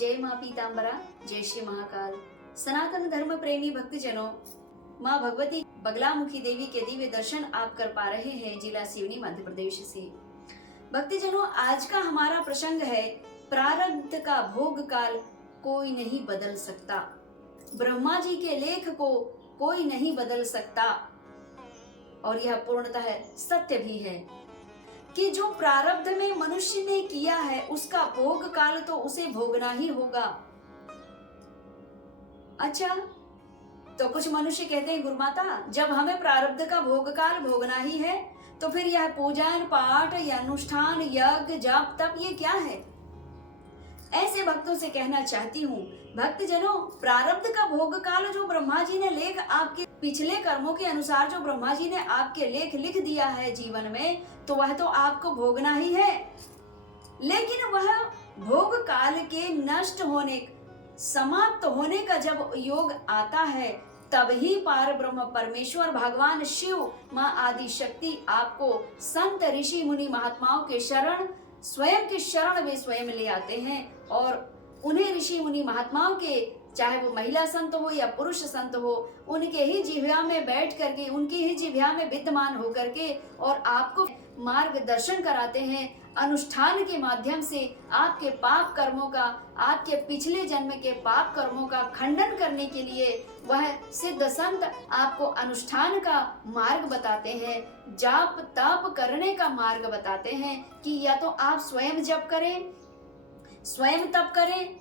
जय माँ पीताम्बरा, जय श्री महाकाल। सनातन धर्म प्रेमी भक्तजनों, माँ भगवती बगलामुखी देवी के दिव्य दर्शन आप कर पा रहे हैं जिला सिवनी मध्य प्रदेश से। भक्तजनों, आज का हमारा प्रसंग है प्रारब्ध का भोग काल कोई नहीं बदल सकता। ब्रह्मा जी के लेख को कोई नहीं बदल सकता और यह पूर्णतः सत्य भी है कि जो प्रारब्ध में मनुष्य ने किया है उसका भोग काल तो उसे भोगना ही होगा। अच्छा, तो कुछ मनुष्य कहते हैं गुरुमाता, जब हमें प्रारब्ध का भोग काल भोगना ही है तो फिर यह पूजन पाठ या अनुष्ठान यज्ञ जप तप ये क्या है? ऐसे भक्तों से कहना चाहती हूँ, भक्तजनों, प्रारब्ध का भोग काल जो ब्रह्मा जी ने लेख आपके पिछले कर्मों के अनुसार जो ब्रह्मा जी ने आपके लेख लिख दिया है जीवन में, तो वह तो आपको भोगना ही है। लेकिन वह भोग काल के नष्ट होने समाप्त होने का जब योग आता है तब ही पार ब्रह्म परमेश्वर भगवान शिव माँ आदि शक्ति आपको संत ऋषि मुनि महात्माओं के शरण स्वयं के शरण वे स्वयं ले आते हैं और उन्हें ऋषि मुनि महात्माओं के, चाहे वो महिला संत हो या पुरुष संत हो, उनके ही जिह्वा में बैठ करके, उनकी ही जिह्वा में विद्यमान होकर के और आपको मार्गदर्शन कराते हैं। अनुष्ठान के माध्यम से आपके पाप कर्मों का, आपके पिछले जन्म के पाप कर्मों का खंडन करने के लिए वह सिद्ध संत आपको अनुष्ठान का मार्ग बताते हैं, जाप तप करने का मार्ग बताते हैं कि या तो आप स्वयं जप करें, स्वयं तप करें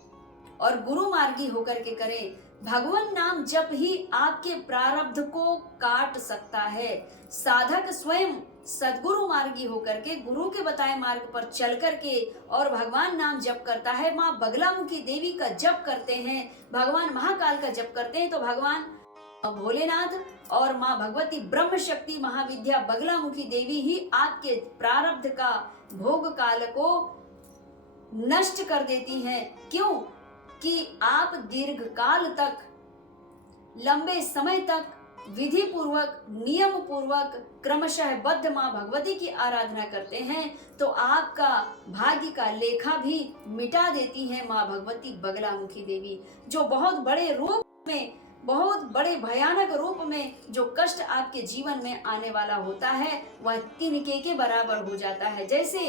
और गुरु मार्गी होकर के करें। भगवान नाम जप ही आपके प्रारब्ध को काट सकता है। साधक स्वयं सदगुरु मार्गी होकर के गुरु के बताए मार्ग पर चल करके और भगवान नाम जप करता है, माँ बगलामुखी देवी का जप करते हैं, भगवान महाकाल का जप करते हैं, तो भगवान भोलेनाथ और माँ भगवती ब्रह्म शक्ति महाविद्या बगलामुखी देवी ही आपके प्रारब्ध का भोग काल को नष्ट कर देती हैं। क्यों? कि आप दीर्घ काल तक, लंबे समय तक विधि पूर्वक, नियम पूर्वक, क्रमशः बद्ध माँ भगवती की आराधना करते हैं तो आपका भाग्य का लेखा भी मिटा देती है माँ भगवती बगलामुखी देवी। जो बहुत बड़े रूप में, बहुत बड़े भयानक रूप में जो कष्ट आपके जीवन में आने वाला होता है वह तिनके के बराबर हो जाता है। जैसे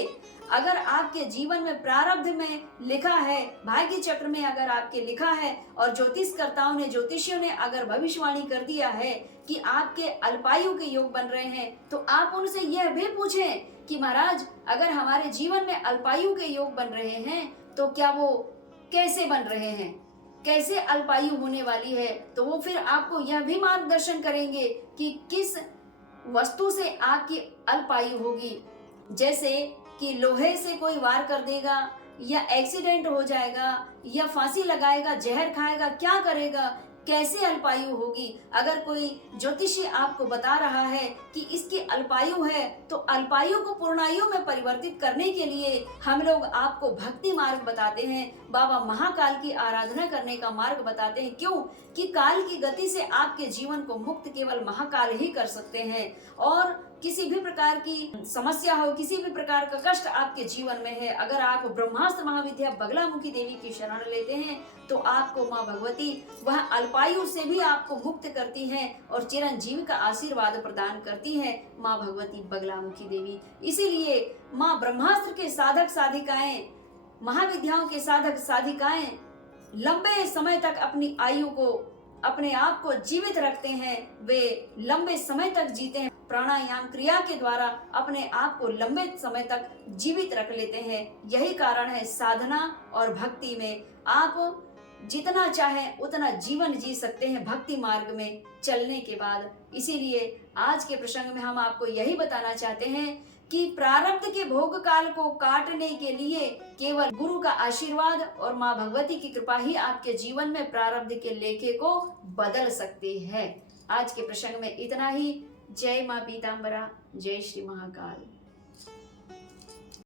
अगर आपके जीवन में प्रारब्ध में लिखा है, भाग्य चक्र में अगर आपके लिखा है और ज्योतिषकर्ताओं ने, ज्योतिषियों ने अगर भविष्यवाणी कर दिया है कि आपके अल्पायु के योग बन रहे हैं, तो आप उनसे यह भी पूछें कि महाराज, अगर हमारे जीवन में अल्पायु के योग बन रहे हैं तो क्या वो कैसे बन रहे हैं, कैसे अल्पायु होने वाली है? तो वो फिर आपको यह भी मार्गदर्शन करेंगे कि किस वस्तु से आपकी अल्पायु होगी। जैसे कि लोहे से कोई वार कर देगा या एक्सीडेंट हो जाएगा या फांसी लगाएगा, जहर खाएगा, क्या करेगा, कैसे अल्पायु होगी? अगर कोई ज्योतिषी आपको बता रहा है कि इसकी अल्पायु है तो अल्पायु को पूर्णायु में परिवर्तित करने के लिए हम लोग आपको भक्ति मार्ग बताते हैं, बाबा महाकाल की आराधना करने का मार्ग बताते हैं। क्यों? कि काल की गति से आपके जीवन को मुक्त केवल महाकाल ही कर सकते हैं। और किसी भी प्रकार की समस्या हो, किसी भी प्रकार का कष्ट आपके जीवन में है, अगर आप ब्रह्मास्त्र महाविद्या बगलामुखी देवी की शरण लेते हैं तो आपको माँ भगवती वह अल्पायु से भी आपको मुक्त करती हैं और चिरंजीवी का आशीर्वाद प्रदान करती है माँ भगवती बगलामुखी देवी। इसीलिए माँ ब्रह्मास्त्र के साधक साधिकाएं, महाविद्याओं के साधक साधिकाएं लंबे समय तक अपनी आयु को, अपने आप को जीवित रखते हैं, वे लंबे समय तक जीते हैं। प्राणायाम क्रिया के द्वारा अपने आप को लंबे समय तक जीवित रख लेते हैं। यही कारण है साधना और भक्ति में आप जितना चाहें उतना जीवन जी सकते हैं भक्ति मार्ग में चलने के बाद। इसीलिए आज के प्रसंग में हम आपको यही बताना चाहते हैं कि प्रारब्ध के भोग काल को काटने के लिए केवल गुरु का आशीर्वाद और माँ भगवती की कृपा ही आपके जीवन में प्रारब्ध के लेखे को बदल सकती है। आज के प्रसंग में इतना ही। जय माँ पीताम्बरा, जय श्री महाकाल।